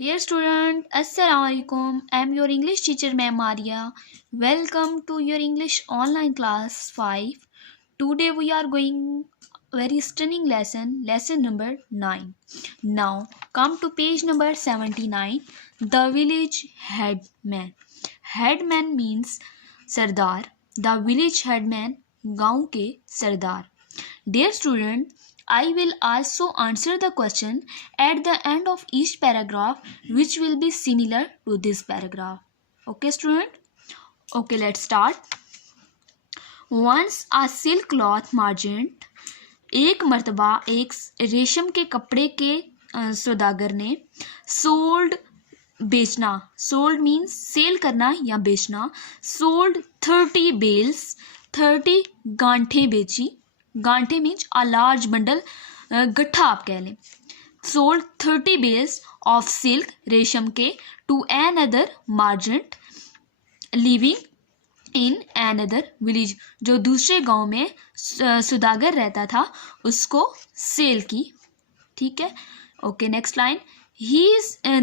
Dear student, Assalamu alaikum. I am your English teacher, Ma'am Maria. Welcome to your English online class 5. Today we are going very stunning lesson number 9. Now come to page number 79. The village headman. Headman means Sardar. The village headman, गांव के सरदार. Dear student, I will also answer the question at the end of each paragraph, which will be similar to this paragraph. Okay, student? Okay, let's start. Once a silk cloth merchant, एक मर्तबा एक रेशम के कपड़े के सौदागर ने sold बेचना, sold means cell करना या बेचना, सोल्ड 30 बेल्स, 30 गांठें बेची. गांठे मीन्स अ लार्ज बंडल, गट्ठा आप कह लें. सोल्ड 30 बेल्स ऑफ सिल्क, रेशम के, to another merchant living in another village, जो दूसरे गांव में सुदागर रहता था उसको सेल की. ठीक है. Okay, next line. He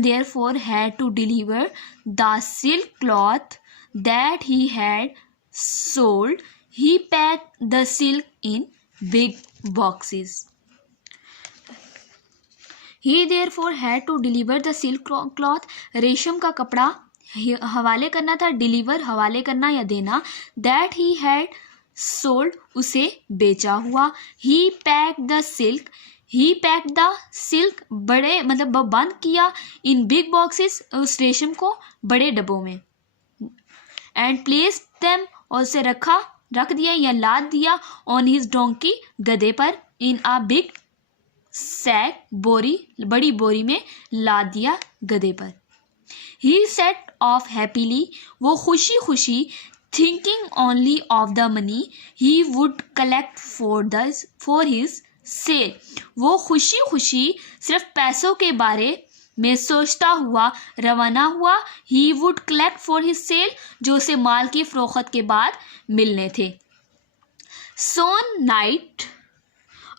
therefore had to deliver the silk cloth that he had sold. He packed the silk in big boxes. He therefore had to deliver the silk cloth. रेशम का कपड़ा हवाले करना था, deliver हवाले करना या देना. That he had sold, उसे बेचा हुआ. He packed the silk. He packed the silk, बड़े मतलब बंद किया. In big boxes, उस रेशम को बड़े डब्बों में. And placed them, और उसे रख दिया या लाद दिया. ऑन हिज डोंकी, गधे पर. इन अ बिग सैक, बोरी, बड़ी बोरी में लाद दिया गधे पर. ही सेट ऑफ हैप्पीली, वो खुशी खुशी, thinking only of the money he would collect for his sale, वो खुशी खुशी सिर्फ पैसों के बारे में सोचता हुआ रवाना हुआ. He would collect for his sale, जो उसे माल की फरोख्त के बाद मिलने थे. सोन नाइट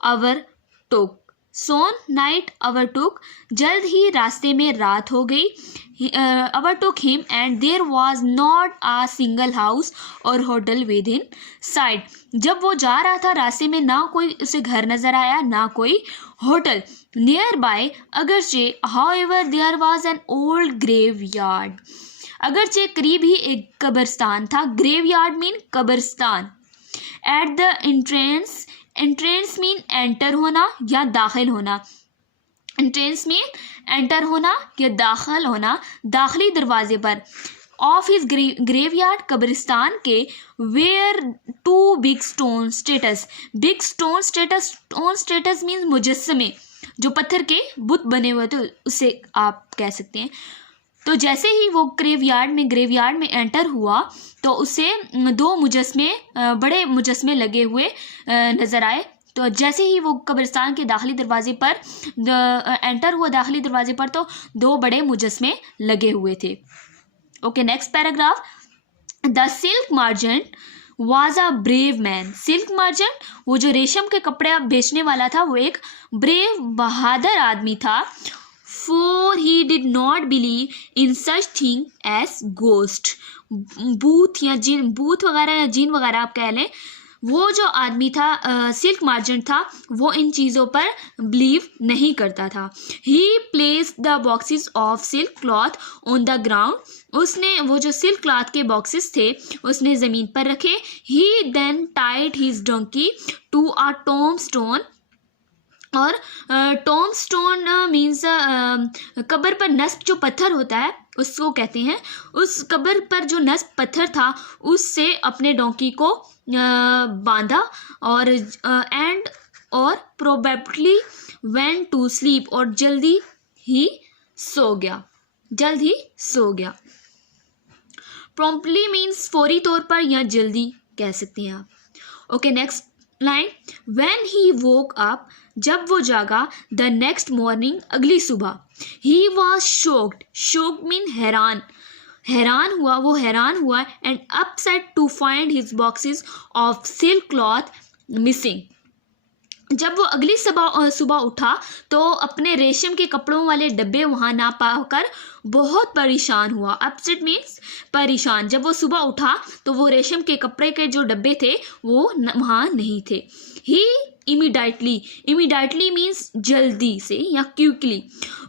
अवर टुक, सोन नाइट अवर टुक, जल्द ही रास्ते में रात हो गई. Hour took him and there was not a single house or hotel within sight. जब वो जा रहा था रास्ते में ना कोई उसे घर नजर आया ना कोई होटल नियर बाय. अगरचे however there was an old graveyard, अगरचे करीब ही एक कब्रिस्तान था. ग्रेव यार्ड मीन कब्रिस्तान. At the entrance, entrance mean enter होना या दाखिल होना. एंट्रेंस मीन एंटर होना या दाखिल होना, दाखिली दरवाजे पर. ऑफ हिज ग्रेवयार्ड, कब्रिस्तान के. Where two big stone statues, big stone statues, stone statues means मुजस्समे, जो पत्थर के बुत बने हुए थे उसे आप कह सकते हैं. तो जैसे ही वो ग्रेवयार्ड में एंटर हुआ तो उसे दो मुजस्मे, बड़े मुजस्मे लगे हुए नजर आए. तो जैसे ही वो कब्रिस्तान के दाखिली दरवाजे पर एंटर हुआ, दाखिली दरवाजे पर, तो दो बड़े मुजस्मे लगे हुए थे. Okay, next paragraph. The silk merchant was a brave man. Silk merchant, वो जो रेशम के कपड़े बेचने वाला था, वो एक ब्रेव, बहादुर आदमी था. For he did not believe in such thing as ghost, भूत या जिन, भूत वगैरह या जिन वगैरह आप कह लें. वो जो आदमी था, सिल्क मर्चेंट था, वो इन चीज़ों पर बिलीव नहीं करता था. He placed the boxes of silk cloth on the ground, उसने वो जो सिल्क क्लॉथ के बॉक्सेस थे उसने ज़मीन पर रखे. He then tied his donkey to a tombstone, और टॉम स्टोन मीन्स कब्र पर नस्ब जो पत्थर होता है उसको कहते हैं. उस कब्र पर जो नस्ब पत्थर था उससे अपने डोंकी को बांधा. और एंड और प्रोबेबली वेंट टू स्लीप, और जल्दी ही सो गया, जल्द ही सो गया. प्रॉम्प्टली मीन्स फौरी तौर पर या जल्दी कह सकते हैं आप. Okay, next line. When he woke up, जब वो जागा, द नेक्स्ट मॉर्निंग, अगली सुबह. He was shocked, shocked mean हैरान, हैरान हुआ, वो हैरान हुआ. And upset to find his boxes of silk cloth missing, जब वो अगली सुबह उठा तो अपने रेशम के कपड़ों वाले डब्बे वहाँ ना पाकर बहुत परेशान हुआ। अपसेट मीन्स परेशान। जब वो सुबह उठा तो वो रेशम के कपड़े के जो डब्बे थे वो वहाँ नहीं थे। ही इमीडिएटली मीन्स जल्दी से या quickly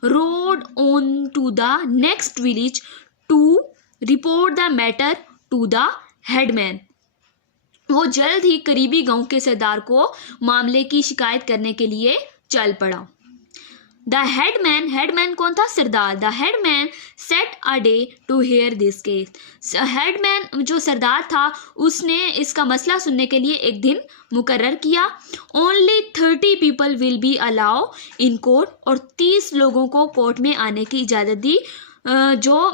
rode on to the next village to report the matter to the headman. वो जल्द ही करीबी गांव के सरदार को मामले की शिकायत करने के लिए चल पड़ा। द हेडमैन कौन था? सरदार। The headman set a day to hear this case. Headman जो सरदार था उसने इसका मसला सुनने के लिए एक दिन मुकर्रर किया। Only 30 people will be allow in court, और 30 लोगों को कोर्ट में आने की इजाज़त दी जो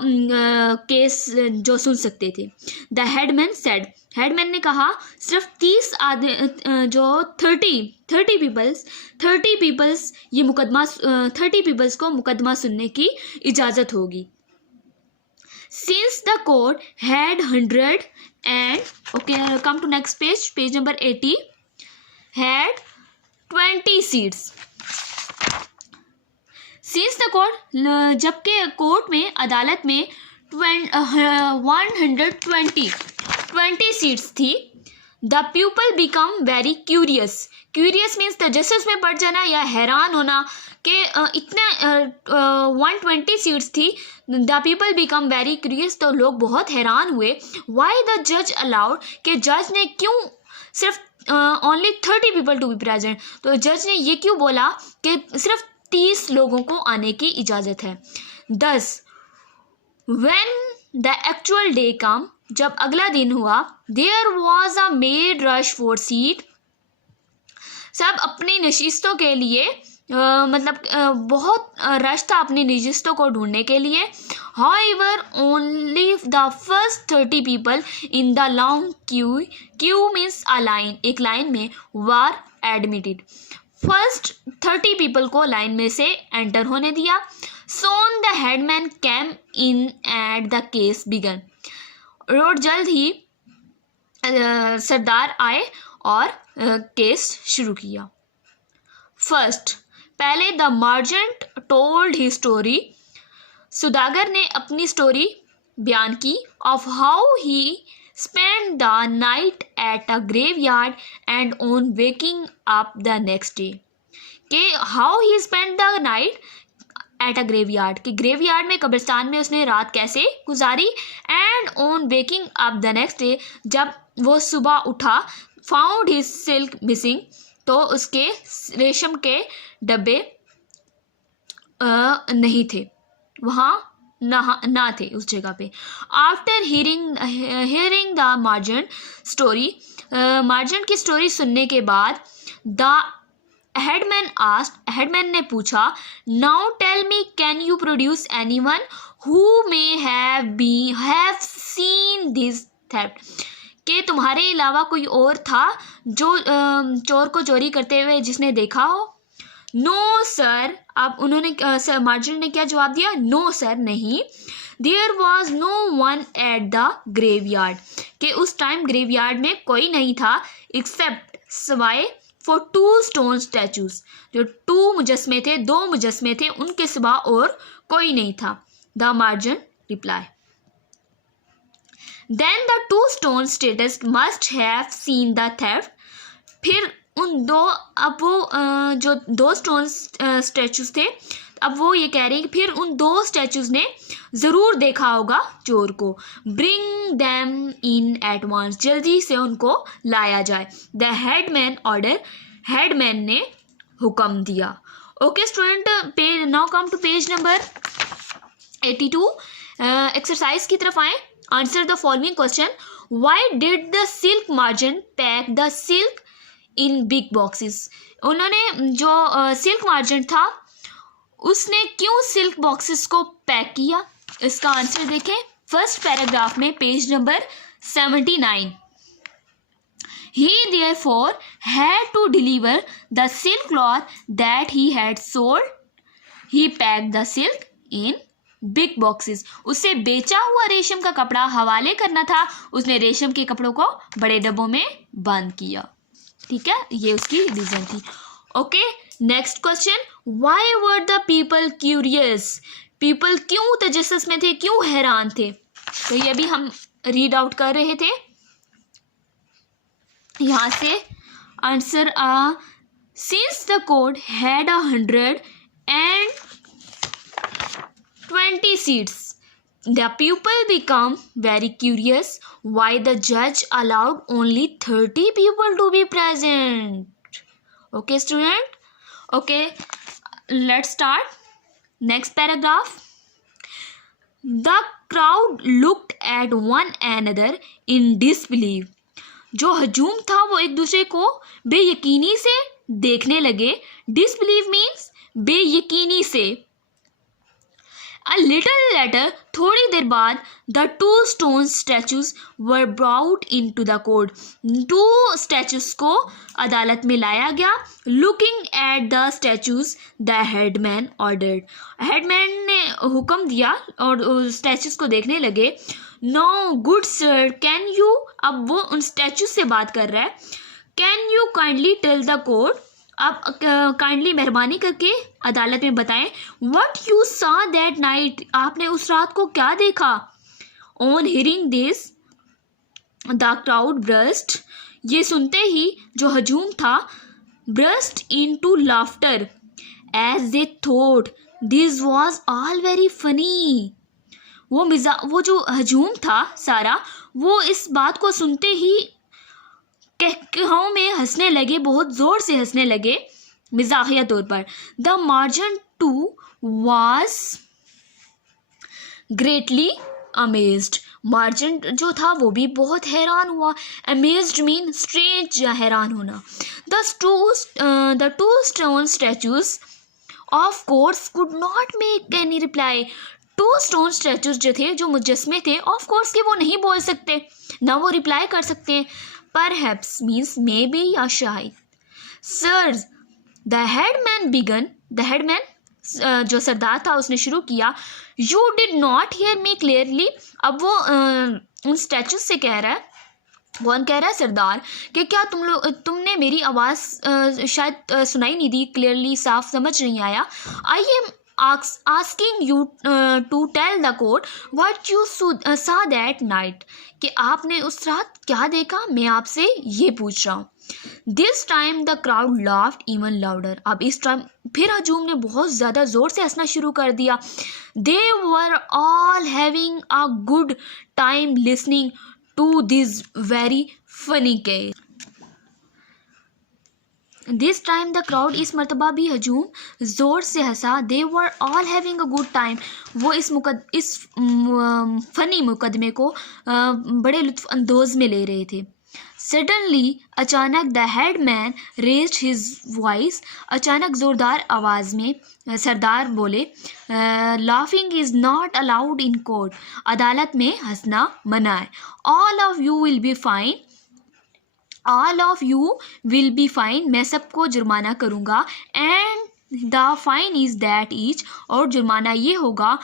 केस जो सुन सकते थे। द हेडमैन सेड, हेडमैन ने कहा सिर्फ 30 पीपल्स ये मुकदमा 30 पीपल्स को मुकदमा सुनने की इजाज़त होगी। Since the court had 100 and okay come to next page number 80 had 20 seats. Since the court, जबकि कोर्ट में अदालत में 120 सीट्स थी। The people become very curious means तजस्सुस में पड़ जाना या हैरान होना कि इतने 120 सीट्स थी। The people become very curious, तो लोग बहुत हैरान हुए। वाई द जज अलाउड, कि जज ने क्यों सिर्फ only 30 people to be present, तो जज ने ये क्यों बोला कि सिर्फ 30 लोगों को आने की इजाज़त है। 10 when the actual day come, जब अगला दिन हुआ, there was a mad rush for seat, सब अपनी नशिस्तों के लिए बहुत रश था अपनी नशिस्तों को ढूंढने के लिए। However only the first 30 people in the long queue means a line, एक लाइन में, वर एडमिटेड। फर्स्ट 30 पीपल को लाइन में से एंटर होने दिया। Soon the headman came in at the case began, रोड जल्द ही सरदार आए और केस शुरू किया। फर्स्ट, पहले the merchant told he story, सुदागर ने अपनी स्टोरी बयान की, of how he spent the night at a graveyard and on waking up the next day, कि how he spent the night at a graveyard, कि graveyard में कब्रिस्तान में उसने रात कैसे गुजारी, and on waking up the next day, जब वो सुबह उठा, found his silk missing, तो उसके रेशम के डब्बे नहीं थे, वहाँ ना थे उस जगह पे। After hearing the merchant story, merchant की स्टोरी सुनने के बाद, द हेडमैन ने पूछा, now tell me, can you produce anyone who may have seen this theft, कि तुम्हारे अलावा कोई और था जो चोर को चोरी करते हुए जिसने देखा हो। नो सर, अब उन्होंने मार्जेंट ने क्या जवाब दिया? नो सर, नहीं। There was no one at the graveyard, कि उस टाइम ग्रेवयार्ड में कोई नहीं था, एक्सेप्ट सवाए फॉर 2 स्टोन स्टैचूज, जो 2 मुजस्मे थे, 2 मुजस्मे थे, उनके सिवा और कोई नहीं था। The merchant reply, then the 2 stone statues must have seen the theft, फिर उन दो, अब वो जो 2 स्टोन स्टैचूज थे, अब वो ये कह रहे हैं कि फिर उन 2 स्टैचूज ने ज़रूर देखा होगा चोर को। Bring them in at once, जल्दी से उनको लाया जाए। द हेडमैन ऑर्डर, हेडमैन ने हुक्म दिया। Okay student, page now come to page number 82। Exercise की तरफ आए। Answer the following question, why did the silk merchant pack the silk in big boxes, उन्होंने जो सिल्क मार्जेंट था उसने क्यों सिल्क बॉक्सेस को पैक किया? इसका आंसर देखें फर्स्ट पैराग्राफ में, page number 79। He therefore had to deliver the silk cloth that he had sold. He packed the silk in big boxes. उसे बेचा हुआ रेशम का कपड़ा हवाले करना था, उसने रेशम के कपड़ों को बड़े डब्बों में बंद किया। ठीक है, ये उसकी रीजन थी। Okay, next question, why were the people curious? People क्यों तजस्सुस में थे, क्यों हैरान थे? तो ये भी हम रीड आउट कर रहे थे यहाँ से answer. Since the code had 120 seats, the people become very curious why the judge allowed only 30 people to be present. Okay, student? Okay, let's start. Next paragraph. The crowd looked at one another in disbelief. जो हजूम था वो एक दूसरे को बेयकीनी से देखने लगे. Disbelieve means बेयकीनी से. A little later, थोड़ी देर बाद, the two stone statues were brought into the court. 2 statues को अदालत में लाया गया. Looking at the statues, the headman ordered. headman ने हुक्म दिया और statues को देखने लगे. No, good sir, can you? अब वो उन statues से बात कर रहा है. Can you kindly tell the court? आप काइंडली मेहरबानी करके अदालत में बताएं. What you saw that night? आपने उस रात को क्या देखा? On hearing this, the crowd burst. ये सुनते ही जो हजूम था burst into laughter as they thought this was all very funny. वो जो हजूम था सारा, वो इस बात को सुनते ही कहकहाओं में हंसने लगे, बहुत जोर से हंसने लगे मजाकिया तौर पर. The merchant too was greatly amazed. Merchant जो था वो भी बहुत हैरान हुआ. अमेज्ड मीन स्ट्रेंज या हैरान होना. The two stone statues of course could not make any reply. 2 stone statues जो थे, जो मुजस्मे थे, ऑफ कोर्स के वो नहीं बोल सकते, ना वो रिप्लाई कर सकते हैं. Perhaps means maybe या शायद. Sirs, the headman began. The headman जो सरदार था उसने शुरू किया. You did not hear me clearly. अब वो उन स्टैचूज से कह रहा है, कौन कह रहा है? सरदार, कि क्या तुमने मेरी आवाज़ शायद सुनाई नहीं दी, क्लियरली साफ समझ नहीं आया. I am asking you to tell the court what you saw that night. कि आपने उस रात क्या देखा, मैं आपसे ये पूछ रहा हूँ. This time the crowd laughed even louder. अब इस टाइम फिर हजूम ने बहुत ज़्यादा ज़ोर से हंसना शुरू कर दिया. They were all having a good time listening to this very funny case. This time the crowd, इस मरतबा भी हजूम ज़ोर से हंसा. They were all having a good time. वो इस फ़नी मुकदमे को बड़े लुत्फ़ अंदोज़ में ले रहे थे. सडनली, अचानक, the head man raised his voice. अचानक ज़ोरदार आवाज़ में सरदार बोले, laughing is not allowed in court. अदालत में हंसना मना है. All of you will be fine. All of you will be fine. मैं सबको जुर्माना करूँगा. And the fine is that each, और जुर्माना ये होगा,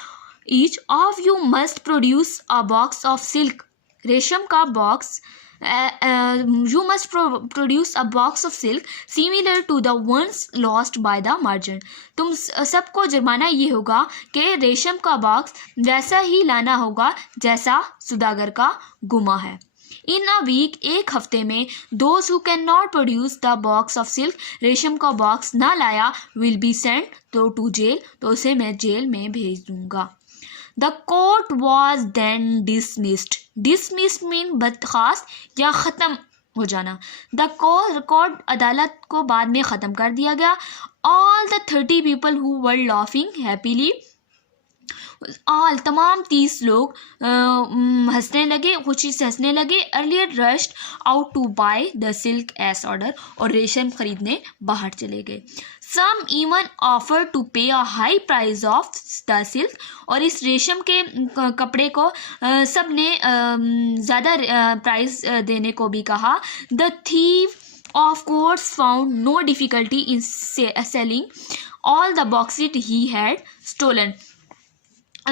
each of you must produce a box of silk. रेशम का box. you must produce a box of silk similar to the ones lost by the merchant. तुम सबको जुर्माना ये होगा कि रेशम का बॉक्स वैसा ही लाना होगा जैसा सुदागर का गुमा है. इन अ वीक, एक हफ्ते में, those who can not produce the box of silk, रेशम का बॉक्स ना लाया, will be sent to jail, तो उसे मैं जेल में भेज दूंगा. The court was then dismissed. Dismissed mean बर्खास्त या ख़त्म हो जाना. द कोर्ट, अदालत को बाद में ख़त्म कर दिया गया. All the 30 people who were laughing happily. All, तमाम 30 लोग हंसने लगे, खुशी से हंसने लगे. Earlier rushed out to buy the silk as order, और रेशम खरीदने बाहर चले गए. सम इवन ऑफर टू पे a high price of the silk, और इस रेशम के कपड़े को सब ने ज़्यादा प्राइस देने को भी कहा. The thief of course found no difficulty in selling all the boxes he had stolen.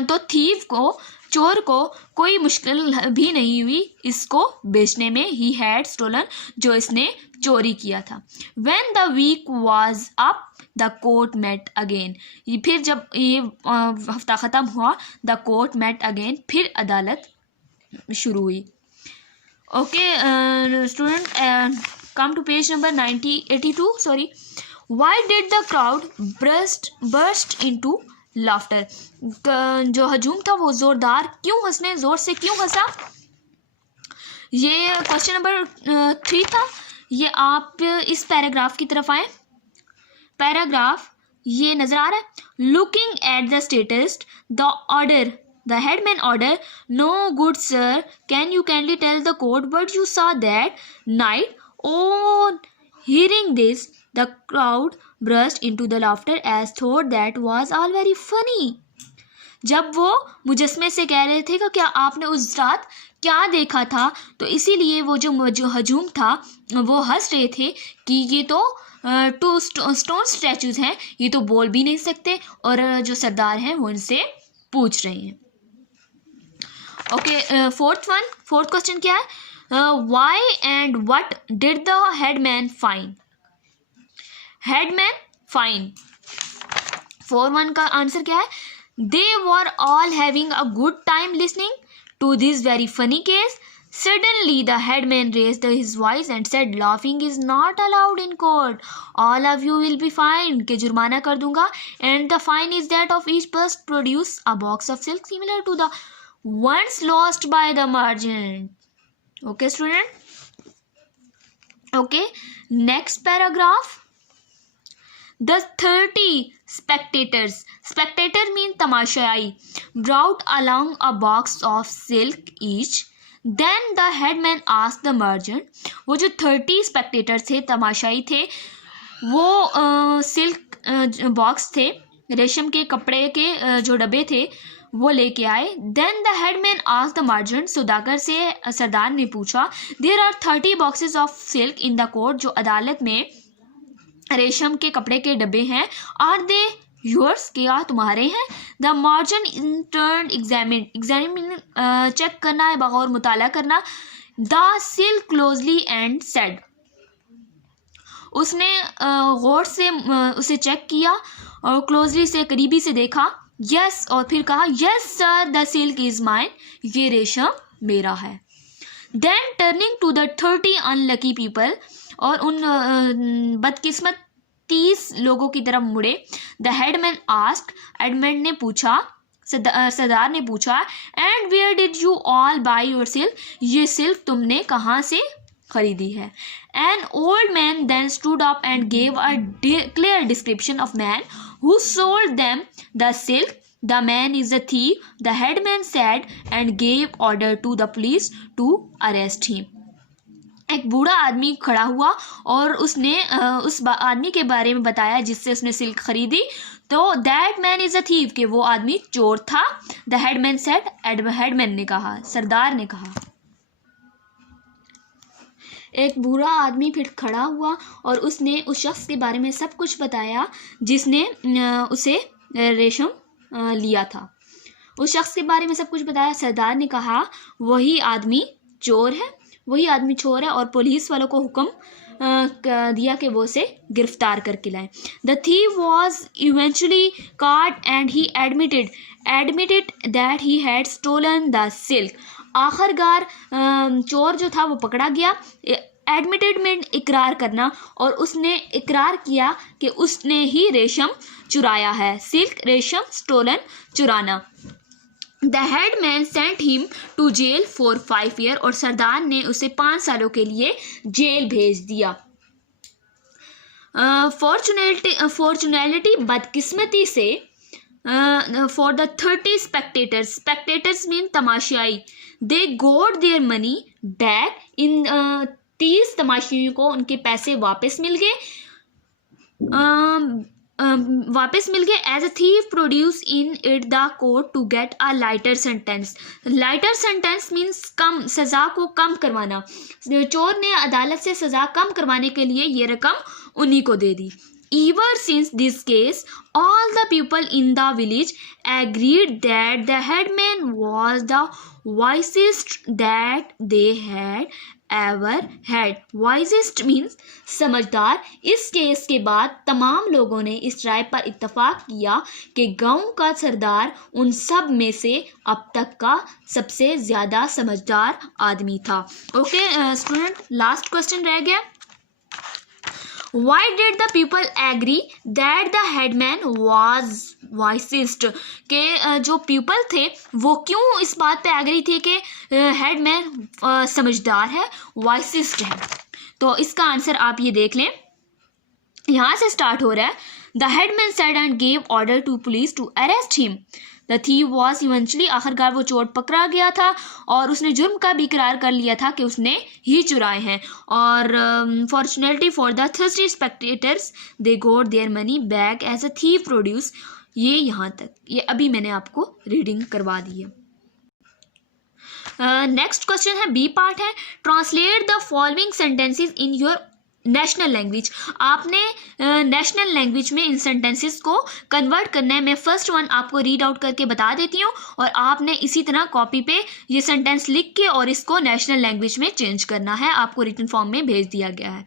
तो थीव को, चोर को कोई मुश्किल भी नहीं हुई इसको बेचने में। ही हैड स्टोलन, जो इसने चोरी किया था। When the week was up the court met again, फिर जब ये हफ्ता ख़त्म हुआ, द कोर्ट मेट अगेन, फिर अदालत शुरू हुई। Okay student, come to page number 82. Sorry, why did the crowd burst into laughter? जो हजूम था वो जोरदार क्यों हंसने, जोर से क्यों हंसा? ये क्वेश्चन नंबर 3 था। ये आप इस पैराग्राफ की तरफ आए। पैराग्राफ ये नजर आ रहा है। Looking at the statues, the order, the headman order, no good sir, can you kindly tell the court what you saw that night? On hearing this, the crowd burst into the laughter as thought that was all very funny. जब वो मुजस्मे से कह रहे थे कि क्या आपने उस रात क्या देखा था, तो इसीलिए वो जो हजूम था वो हंस रहे थे कि ये तो टू स्टोन स्टैचूज हैं, ये तो बोल भी नहीं सकते, और जो सरदार हैं वो इनसे पूछ रहे हैं। ओके, फोर्थ क्वेश्चन क्या है? Why and what did the headman find? Headman find 4-1 का आंसर क्या है? They were all having a good time listening to this very funny case. Suddenly the headman raised his voice and said, laughing is not allowed in court. All of you will be fined. के जुर्माना कर दूंगा. And the fine is that of each must produce a box of silk similar to the ones lost by the merchant. Okay, student? Okay, next paragraph. The 30 spectators, spectator mean तमाशाई, brought along a box of silk each. Then the headman asked the merchant, वो जो 30 spectators थे, तमाशाई थे, वो silk box थे, रेशम के कपड़े के जो डब्बे थे वो लेके आए. Then the headman asked the merchant, सौदागर से सरदार ने पूछा, there are 30 boxes of silk in the court, जो अदालत में रेशम के कपड़े के डब्बे हैं, आर दे योर्स, क्या तुम्हारे हैं? The merchant intern examine check करना है, बगौर मुताला करना. The silk closely and said, उसने गौर से उसे चेक किया और क्लोजली से, करीबी से देखा. यस, और फिर कहा, yes sir, the silk is mine, ये रेशम मेरा है. Then turning to the 30 unlucky people, और उन बदकिस्मत 30 लोगों की तरफ मुड़े. द हेडमैन आस्क्ड, हेडमैन ने पूछा, सरदार ने पूछा, and where did you all buy your silk, ये सिल्क तुमने कहाँ से खरीदी है? An old man then stood up and gave a clear description of man who sold them the silk. The man is a thief, the headman said, and gave order to the police to arrest him. एक बूढ़ा आदमी खड़ा हुआ और उसने उस आदमी के बारे में बताया जिससे उसने सिल्क खरीदी. तो that man is a thief, के वो आदमी चोर था. द हेडमैन सेड, हेडमैन ने कहा, सरदार ने कहा. एक बूढ़ा आदमी फिर खड़ा हुआ और उसने उस शख्स के बारे में सब कुछ बताया जिसने उसे रेशम लिया था. उस शख्स के बारे में सब कुछ बताया. सरदार ने कहा, वही आदमी चोर है, वही आदमी चोर है, और पुलिस वालों को हुक्म दिया कि वो उसे गिरफ्तार करके लाएं. The thief was eventually caught and he admitted that he had stolen the silk. आखिरकार चोर जो था वो पकड़ा गया. एडमिटेड में इकरार करना, और उसने इकरार किया कि उसने ही रेशम चुराया है. सिल्क, रेशम, स्टोलन, चुराना. The headman sent him to jail for 5 years, और सरदार ने उसे 5 सालों के लिए जेल भेज दिया. फॉर्चुनेलिटी, बदकिस्मती से, for the 30 spectators, spectators mean तमाशाई, they got their money back in. 30 तमाशियों को उनके पैसे वापस मिल गए. As a thief produce in it the court to get a lighter sentence. Lighter sentence means कम, सज़ा को कम करवाना. चोर ने अदालत से सज़ा कम करवाने के लिए ये रकम उन्हीं को दे दी. Ever since this case, all the people in the village agreed that the headman was the wisest that they had ever had. Wisest means समझदार. इस केस के बाद तमाम लोगों ने इस राय पर इत्तफाक किया कि गांव का सरदार उन सब में से अब तक का सबसे ज़्यादा समझदार आदमी था. ओके स्टूडेंट, लास्ट क्वेश्चन रह गया. Why did the people agree that the headman was wisest? के जो पीपल थे वो क्यों इस बात पे एग्री थे कि हेडमैन समझदार है, वाइसिस्ट है. तो इसका आंसर आप ये देख लें, यहाँ से स्टार्ट हो रहा है. The headman said and gave order to police to arrest him. The thief was eventually, आखिरकार वो चोर पकड़ा गया था और उसने जुर्म का भी इकरार कर लिया था कि उसने ही चुराए हैं. और fortunately for the thirsty spectators they got their money back as a thief produce. ये यहाँ तक, ये अभी मैंने आपको रीडिंग करवा दी है. नेक्स्ट क्वेश्चन है, बी पार्ट है. Translate the following sentences in your national language. आपने नेशनल लैंग्वेज में इन सेंटेंसेस को कन्वर्ट करना है. मैं फर्स्ट वन आपको रीड आउट करके बता देती हूँ और आपने इसी तरह कॉपी पे ये सेंटेंस लिख के और इसको नेशनल लैंग्वेज में चेंज करना है. आपको रिटन फॉर्म में भेज दिया गया है.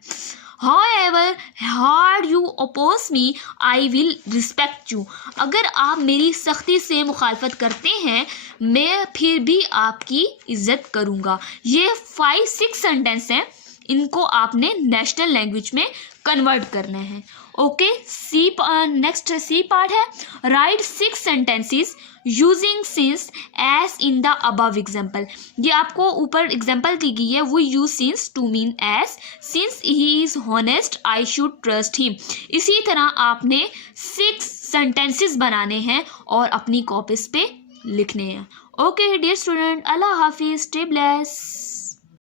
However hard you oppose me, I will respect you. अगर आप मेरी सख्ती से मुखालफत करते हैं मैं फिर भी आपकी इज्जत करूँगा. ये 5-6 सेंटेंस हैं, इनको आपने नेशनल लैंग्वेज में कन्वर्ट करना है. ओके, नेक्स्ट सी पार्ट है. Write 6 sentences using since as in the above example. ये आपको ऊपर एग्जाम्पल दी गई है. वो use since to mean as. Since he is honest I should trust him. इसी तरह आपने 6 सेंटेंसेस बनाने हैं और अपनी कॉपीज पे लिखने हैं. ओके डियर स्टूडेंट, अल्लाह हाफिज, स्टे ब्लेस.